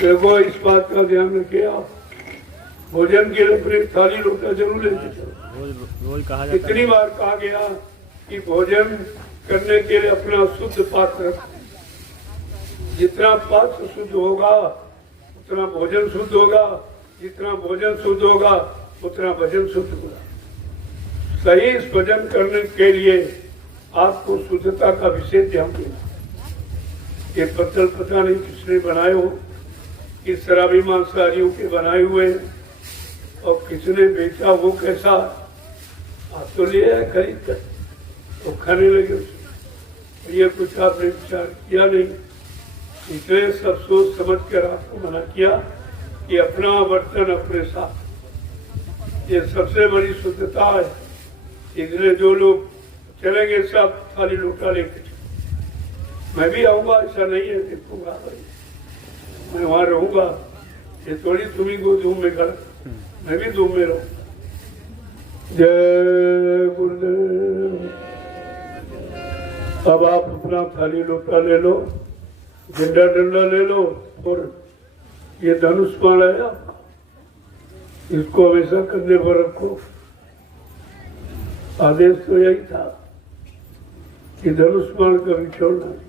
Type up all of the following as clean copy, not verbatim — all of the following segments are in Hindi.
देखो इस बात का ध्यान रखिए आप, भोजन के लिए अपनी थाली लोटा जरूर लेके चलो। रोज कहा जाता है। इतनी बार कहा गया कि भोजन करने के लिए अपना शुद्ध पात्र रखो। जितना पात्र शुद्ध होगा उतना भोजन शुद्ध होगा, जितना भोजन शुद्ध होगा उतना भजन शुद्ध होगा। सही भजन करने के लिए आपको शुद्धता का विशेष ध्यान देना। ये पत्थर पता नहीं किसने बनाए हो, किस शराबी मांसाहारियों के बनाए हुए, और किसने बेचा वो कैसा, आप तो ले आए खरीद कर तो खाने लगे उसे। ये कुछ आपने विचार किया नहीं, इसलिए सब सोच समझ कर आपको मना किया कि अपना बर्तन अपने साथ, ये सबसे बड़ी शुद्धता है। इसलिए जो लोग चलेंगे सब थाली लोटा लेके, मैं भी आऊंगा ऐसा नहीं है, देखूंगा भाई मैं वहां रहूंगा, ये थोड़ी तुम्ही को धूम में कर, मैं भी धूम में रहूंगा। जय गुरुदेव। अब आप अपना थाली लोटा ले लो, झंडा डंडा ले लो, और ये धनुष माला है आपका, इसको हमेशा कंधे पर रखो। आदेश तो यही था कि धनुष माल कभी छोड़ना नहीं,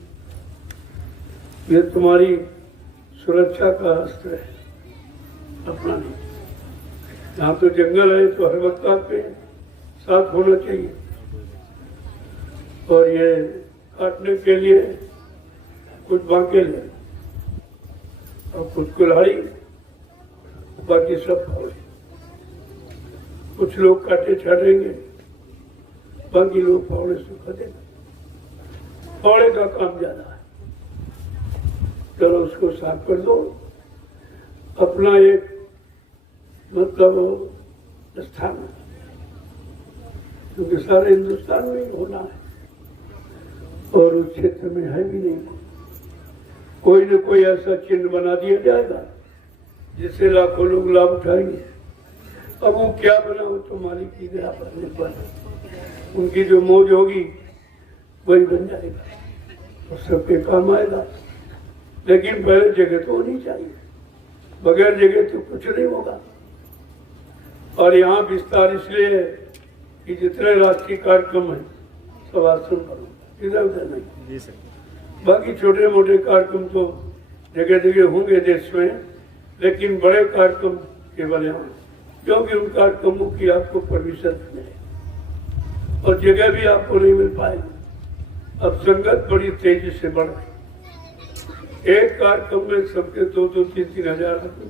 ये तुम्हारी सुरक्षा का अस्त्र है, अपना नहीं। यहाँ तो जंगल है तो हर वक्त आपके साथ होना चाहिए, और ये काटने के लिए कुछ बांके ले और कुछ कुल्हाड़ी, बाकी सब फावड़े। कुछ लोग काटे छाटेंगे, बाकी लोग फावड़े सुखा देंगे। फावड़े का काम ज्यादा है, चलो उसको साफ कर दो। अपना एक मतलब स्थान, क्योंकि सारे हिंदुस्तान में ही होना है और उस क्षेत्र में है भी नहीं। कोई न कोई ऐसा चिन्ह बना दिया जाएगा जिससे लाखों लोग लाभ उठाएंगे। अब वो क्या बना हो तो मालिक की दया पर निर्भर है, उनकी जो मौज होगी वही बन जाएगा और सबके काम आएगा। लेकिन पहले जगह तो होनी चाहिए, बगैर जगह तो कुछ नहीं होगा। और यहाँ विस्तार इसलिए है कि जितने राष्ट्रीय कार्यक्रम है सब आश्रम पर, इधर उधर नहीं। जी सर। बाकी छोटे मोटे कार्यक्रम तो जगह जगह होंगे देश में, लेकिन बड़े कार्यक्रम केवल यहाँ, क्योंकि उन कार्यक्रमों की आपको परमिशन नहीं और जगह भी आपको नहीं मिल पाएगी। अब संगत बड़ी तेजी से बढ़ गई, एक कार्यक्रम में सबके 2-3 हजार रुपये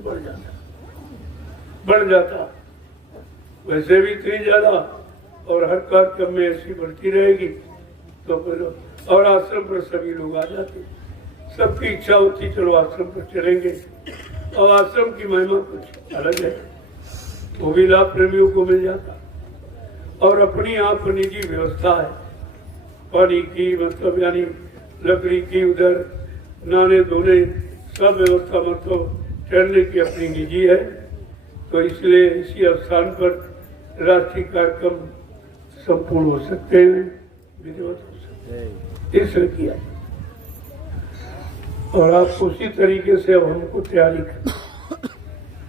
बढ़ जाता, वैसे भी इतनी ज्यादा, और हर कार्यक्रम में ऐसी बढ़ती रहेगी तो फिर, और आश्रम पर सभी लोग आ जाते, सबकी इच्छा होती चलो आश्रम पर चलेंगे। और आश्रम की महिमा कुछ अलग है, वो भी लाभ प्रेमियों को मिल जाता। और अपनी आप निजी व्यवस्था है, पानी की मतलब यानी लकड़ी की, उधर नहाने धोने सब व्यवस्था, मतलब ठहरने की अपनी निजी है। तो इसलिए इसी स्थान पर राष्ट्रीय कार्यक्रम संपूर्ण हो सकते हैं, विधिवत हो सकते हैं, इसलिए किया। और आप उसी तरीके से अब हमको तैयारी करें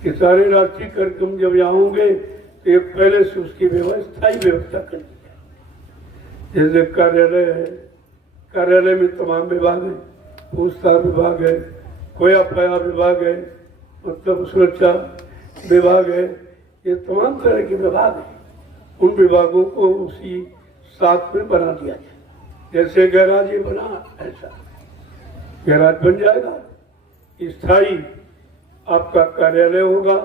कि सारे राष्ट्रीय कार्यक्रम जब यहाँ होंगे तो एक पहले से उसकी स्थायी व्यवस्था करनी है। जैसे कार्यालय है, कार्यालय में तमाम विभाग है, पूछताछ विभाग है, खोया पाया विभाग है, मतलब सुरक्षा विभाग है, ये तमाम तरह के विभाग हैं। उन विभागों को उसी साथ में बना दिया जाए। जैसे गैराज ये बना, ऐसा गैराज बन जाएगा। स्थायी आपका कार्यालय होगा,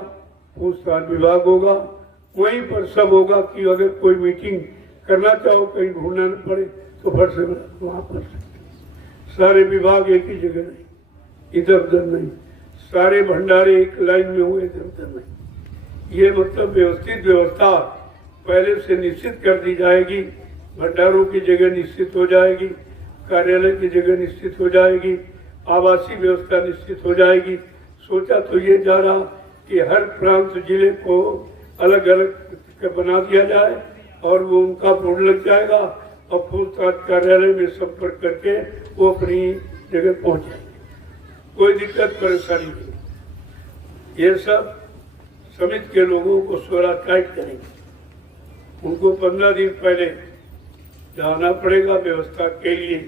पूछताछ विभाग होगा, वहीं पर सब होगा कि अगर कोई मीटिंग करना चाहो, कहीं ढूंढना न पड़े तो फट से वहां पर सारे विभाग एक ही जगह नहीं, इधर उधर नहीं, सारे भंडारे एक लाइन में हुए, इधर उधर नहीं। ये मतलब व्यवस्थित व्यवस्था पहले से निश्चित कर दी जाएगी। भंडारों की जगह निश्चित हो जाएगी, कार्यालय की जगह निश्चित हो जाएगी, आवासीय व्यवस्था निश्चित हो जाएगी। सोचा तो ये जा रहा कि हर प्रांत जिले को अलग अलग बना दिया जाए और वो उनका बोर्ड लग जाएगा और पूछताछ कार्यालय में संपर्क करके वो अपनी जगह पहुंच जाएंगे, कोई दिक्कत परेशानी नहीं। ये सब समिति के लोगों को स्वराज टाइट करेंगे। उनको 15 दिन पहले जाना पड़ेगा व्यवस्था के लिए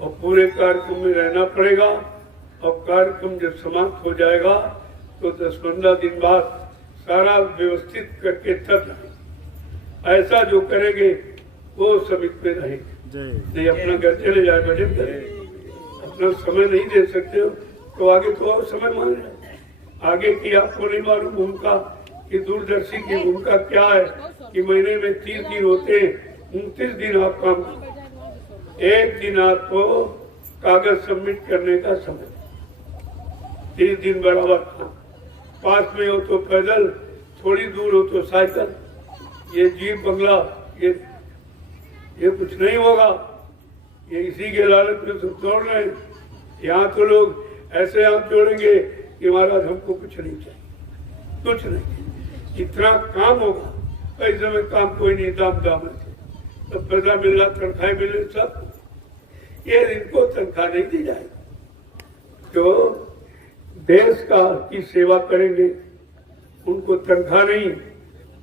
और पूरे कार्यक्रम में रहना पड़ेगा। और कार्यक्रम जब समाप्त हो जाएगा तो 10-15 दिन बाद सारा व्यवस्थित करके तब ऐसा जो करेंगे वो समिति में रहेंगे। नहीं अपना घर चले जाए बजट करें। अपना समय नहीं दे सकते हो तो आगे तो और समय मांग जाए। आगे की आपको नहीं मालूम भूमिका कि दूरदर्शी की भूमिका क्या है कि महीने में 30 दिन होते हैं, 29 दिन आप काम करो। एक दिन आपको कागज सबमिट करने का समय, 30 दिन बराबर काम। पास में हो तो पैदल, थोड़ी दूर हो तो साइकिल। ये जीप बंगला ये कुछ नहीं होगा। ये इसी के लालच में सब तोड़ रहे हैं। यहाँ तो लोग ऐसे हाथ जोड़ेंगे कि महाराज हमको कुछ नहीं चाहिए, कुछ नहीं। इतना काम होगा, ऐसे में काम कोई नहीं, दाम दाम है सब पैसा मिल रहा, तनख्वाह मिले सब। ये इनको तनख्वाह नहीं दी जाएगी। तो देश की सेवा करेंगे, उनको तनख्वाह नहीं,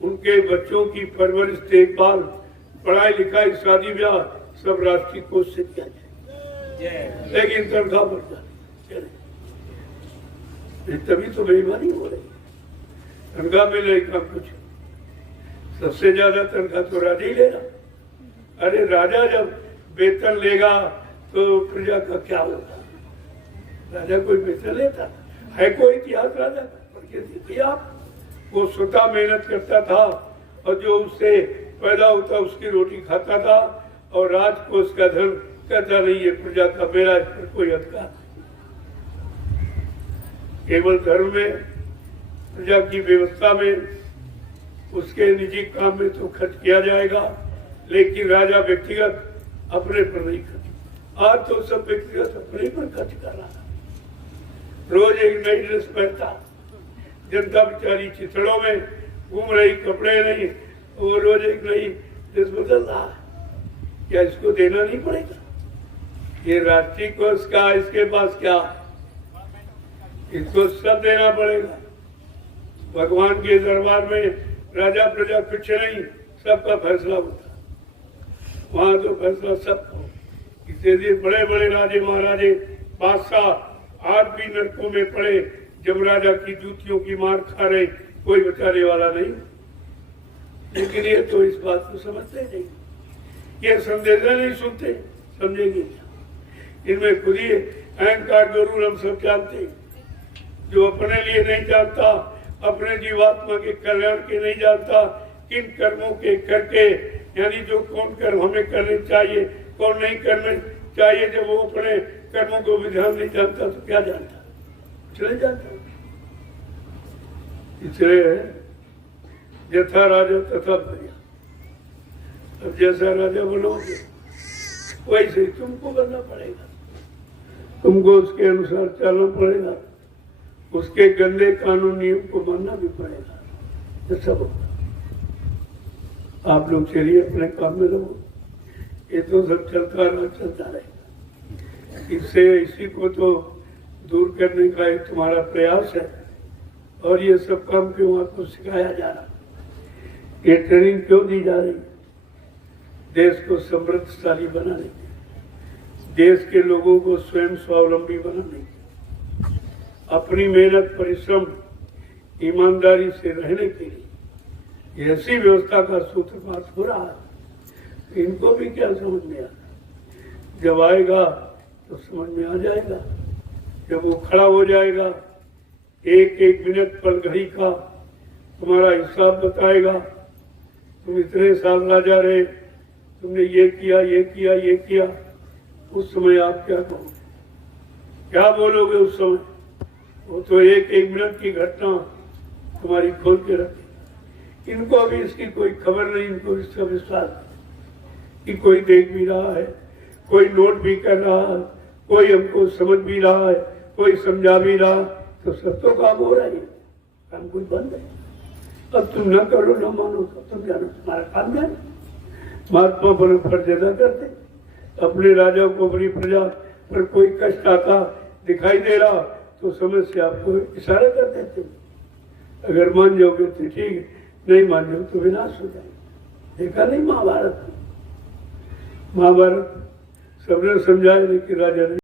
उनके बच्चों की परवरिश, देखभाल, पढ़ाई लिखाई, शादी ब्याह सब राष्ट्रीय कोष से किया जाए, लेकिन तनख्वाह बढ़ जाए। तभी तो बेईमानी हो रही। तनख्वाह मिल रही काम कुछ, सबसे ज्यादा तनख्वाह तो राजा ही ले रहा। अरे राजा जब वेतन लेगा तो प्रजा का क्या होगा? राजा कोई वेतन लेता है? कोई इतिहास राजा का? वो स्वतः मेहनत करता था और जो उससे पैदा होता उसकी रोटी खाता था और राजकोष का धन कहता नहीं ये प्रजा का, मेरा इस पर कोई अधिकार। केवल धर्म में, प्रजा की व्यवस्था में, उसके निजी काम में तो खर्च किया जाएगा, लेकिन राजा व्यक्तिगत अपने पर नहीं खर्च। आज तो सब व्यक्तिगत अपने पर खर्च कर रहा है। रोज एक नई ड्रेस पहनता, जनता बेचारी चिथड़ों में घूम रही, कपड़े नहीं, वो रोज एक नई ड्रेस बदल रहा है। क्या इसको देना नहीं पड़ेगा? ये राष्ट्रीय कोष का इसके पास क्या, इसको सब देना पड़ेगा। भगवान के दरबार में राजा प्रजा कुछ नहीं, सबका फैसला होता। वहां तो फैसला सबको। इसलिए बड़े बड़े राजे महाराजे बादशाह आज भी नरकों में पड़े, जब राजा की जूतियों की मार खा रहे, कोई बचाने वाला नहीं। लेकिन ये तो इस बात को समझते नहीं, ये संदेशा नहीं सुनते, समझेंगे क्या? इनमें खुद ही अहंकार जरूर हम सब जानते हैं। जो अपने लिए नहीं जानता, अपने जीवात्मा के कल्याण के नहीं जानता, किन कर्मों के करके, यानी जो कौन कर्म हमें करने चाहिए, कौन नहीं करने चाहिए, जब वो अपने कर्मों को विधान नहीं जानता तो क्या जानता? चले जाता। इसलिए यथा राजा तथा प्रजा। अब जैसा राजा बनोगे वैसे ही तुमको करना पड़ेगा, तुमको उसके अनुसार चलना पड़ेगा, उसके गंदे कानून नियम को मानना भी पड़ेगा। ये सब होगा। आप लोग चलिए अपने काम में रहो, ये तो सब चलता रहेगा। इससे इसी को तो दूर करने का एक तुम्हारा प्रयास है। और ये सब काम क्यों आपको सिखाया जा रहा, ये ट्रेनिंग क्यों दी जा रही? देश को समृद्धशाली बनाने की, देश के लोगों को स्वयं स्वावलंबी बनाने की, अपनी मेहनत, परिश्रम, ईमानदारी से रहने के लिए ऐसी व्यवस्था का सूत्रपात हो रहा है। इनको भी क्या समझ में आ, जब आएगा तो समझ में आ जाएगा। जब वो खड़ा हो जाएगा, एक एक मिनट पल घड़ी का तुम्हारा हिसाब बताएगा। तुम इतने साल राजा रहे, तुमने ये किया, ये किया, ये किया। उस समय आप क्या कहोगे, क्या बोलोगे उस समय? वो तो एक एक मिनट की घटना तुम्हारी खोल के रखे। इनको अभी इसकी कोई खबर नहीं, इनको इसका विश्वास कि कोई देख भी रहा है, कोई नोट भी कर रहा है, कोई हमको समझ भी रहा है, कोई समझा भी रहा। तो सब तो काम हो रहा है, काम कुछ बंद है। अब तुम न करो, न मानो, तो तुम जानो तुम्हारा काम जाने। महात्मा अपना फर्ज अदा करते, अपने राजा को, अपनी प्रजा पर कोई कष्ट आता दिखाई दे रहा तो समय से आपको इशारा कर देते, अगर मान जाओगे तो ठीक है, नहीं मान जाओ तो विनाश हो जाए। देखा नहीं महाभारत सबने समझाया, लेकिन राजा ने